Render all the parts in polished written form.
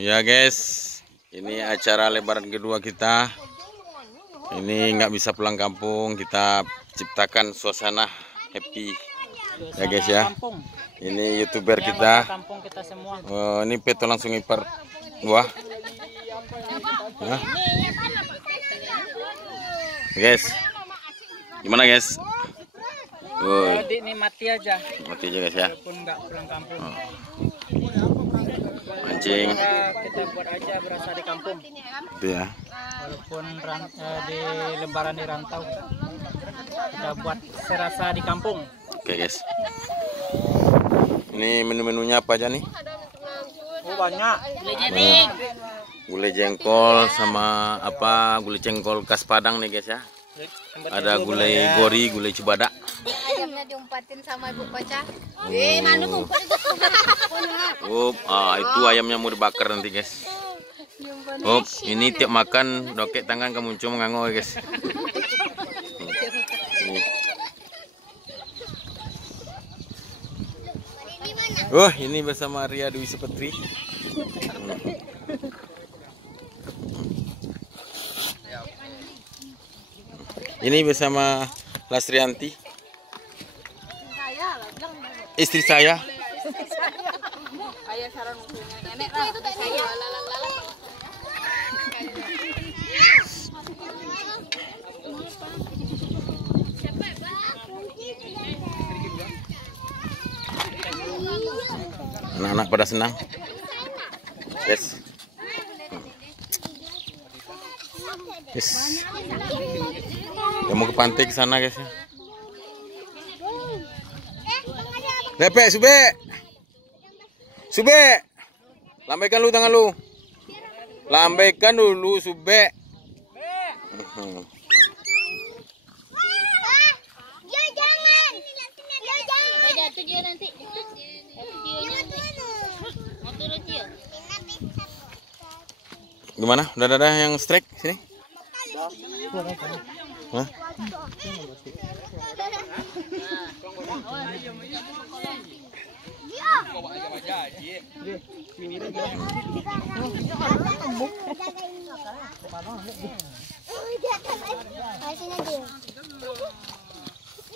Ya guys, ini acara lebaran kedua kita. Ini nggak bisa pulang kampung, kita ciptakan suasana happy ya guys ya. Ini youtuber kita. Ini Peto langsung ipar buah. Ya. Guys, gimana guys? Jadi ini mati aja guys ya. walaupun nggak pulang kampung. Mancing. Kita buat aja berasa di kampung. Itu ya. Walaupun di lebaran di rantau, kita buat serasa di kampung. Oke guys. Ini menu-menunya apa aja nih? Oh banyak. Gulai jengkol sama apa? Gulai jengkol khas Padang nih guys ya. Ada gulai gori, gulai cibadak. Ayamnya diumpatin sama ibu baca. Itu ayamnya mau dibakar nanti guys. Ini tiap makan dokek tangan kamu cuma nganggo guys. Ini bersama Ria Dwi Sepetri. Ini bersama Lasrianti, istri saya. Anak-anak pada senang. Yes. Kita mau ke pantai ke sana guys ya. Lepek Sube. Sube. Lambaikan lu tangan lu. Lambaikan dulu Sube. Dia jangan. Jatuh dia nanti. Gimana? Udah ada yang strike sini? Hah?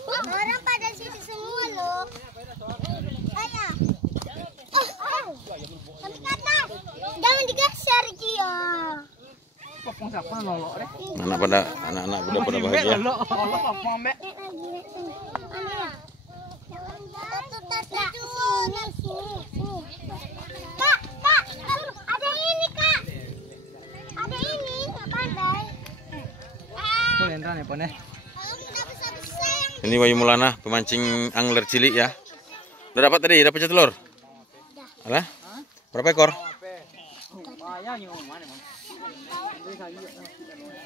Orang pada situ semua loh. Ayah. Jangan digeser Kia. Anak-anak udah pada bahagia. Kak, ada ini Kak. Ada ini, nggak pandai. Ini Wayu Mulana, pemancing angler cilik ya. Udah dapat tadi, dapat telur? Alah? Berapa ekor?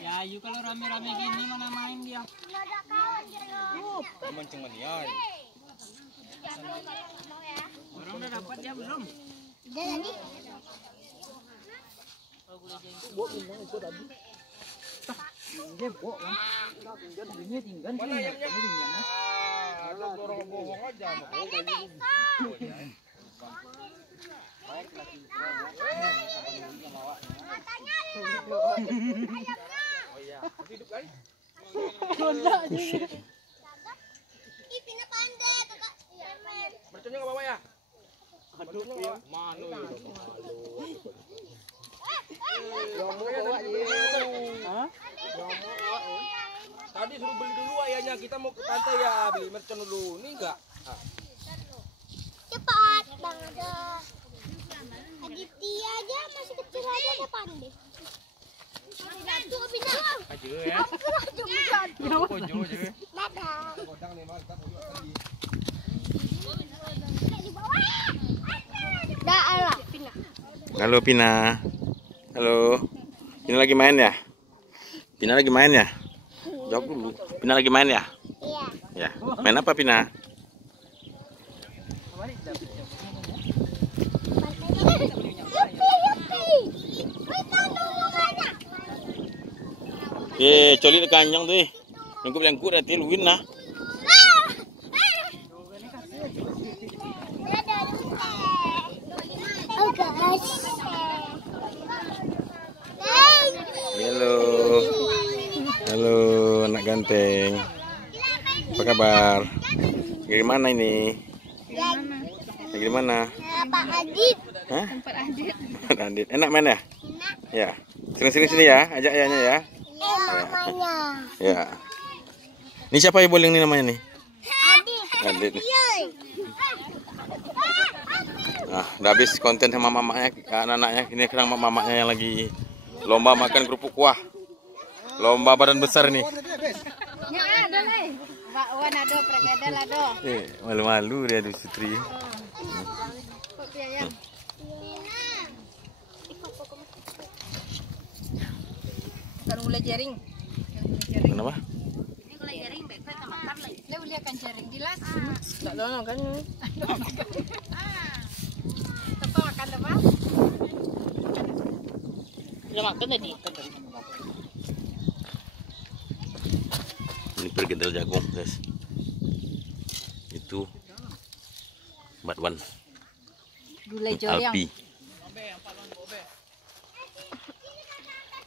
Ya, yuk kalau rame-rame gini mana main dia. Mancing maniai. Orang udah dapat ya belum? Udah tadi. Ipina pandai kakak. Merconnya nggak bawa ya? Aduh, manu Tadi suruh beli dulu ayahnya, kita mau ke pantai ya, beli mercon dulu. Ini enggak? Cepat bang, ada Aditya aja masih kecil aja ada pandai. Tuh Pina. Aja ya. Pojo aja. Dadah. Dah ala Pina. Halo Pina. Halo. Pina lagi main ya? Pina lagi main ya? Jawab dulu. Pina lagi main ya? Iya. Ya. Main apa Pina? Coli kanyang tuh. Lengkup-lengkup nanti luin lah. Ganteng. Apa kabar? Gimana ini? Gimana? Pak Adit. Hah? Tempat Adit. Enak main ya? Ya. Sini sini ya, ajak ayahnya ya. Namanya. Ya. Ini siapa yang bowling ini namanya nih? Adit. Adit. Nah, udah habis konten sama mamanya, anak-anaknya. Ini sekarang mamanya yang lagi lomba makan kerupuk kuah. Lomba badan besar nih. Malu-malu dia di Sutri. Mulai jaring. Kenapa? Dia boleh akan jaring dilas. Tak tahu kan. Apa makan apa? Ya makan tadi. Ini perkedel jagung, guys. Itu Batwan. Gulai joryang. Alpi.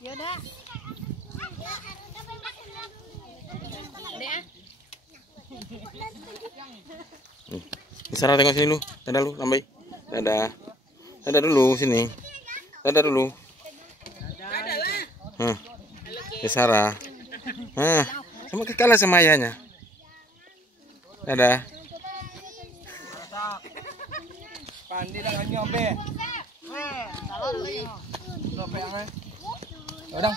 Yaudah. Ini Sarah tengok sini lu. Dadah lu, lambai. Dadah. Dadah dulu sini. Dadah dulu. Ini Sarah. Sama kalah sama ayahnya. Dadah. Pandi dah kami ombe. Ombe ang. Odang.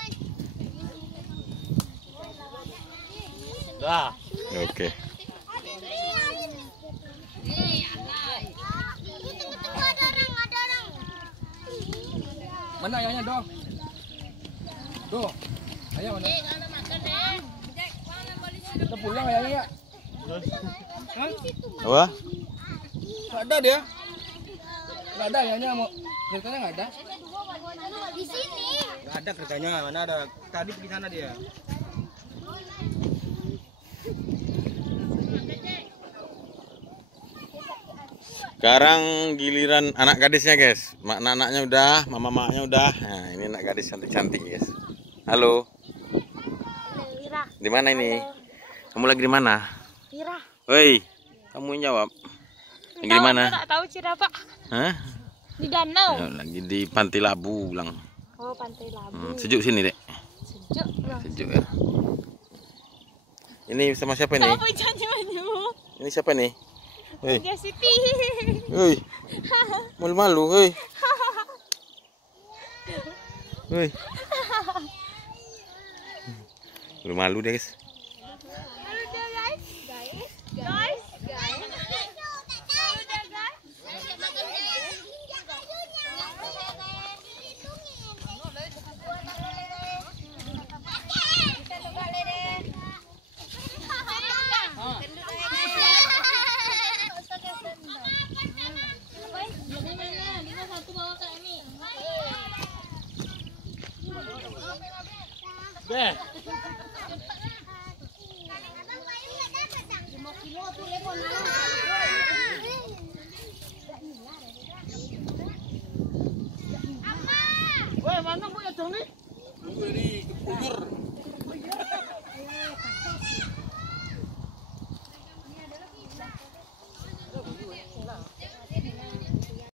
Dah. Oke. Mana ayahnya dong? Tuh. Ayah mana? Kita pulang ayahnya ya. Hah? Apa? Nggak ada dia. Nggak ada ayahnya mau. Ceritanya nggak ada. Di sini. Nggak ada ceritanya. Mana ada? Tadi pergi sana dia. Sekarang giliran anak gadisnya, guys. Anak-anaknya udah, mama-mamanya udah. Nah, ini anak gadis cantik-cantik, guys. Halo. Wira. Di mana ini? Kamu lagi di mana? Wira. Woi, kamu yang jawab. Lagi di mana? Tak tahu cerita Pak. Hah? Di danau. Lagi di Pantai Labu, bilang. Oh, Pantai Labu. Sejuk sini, Dek. Sejuk. Sejuk ya. Ini sama siapa nih? Apa janji-janjimu? Ini siapa nih? Hei. Dia Siti. Hei. Malu-malu, hei. Hei. Malu-malu deh, guys. Halo guys. Guys. Deh.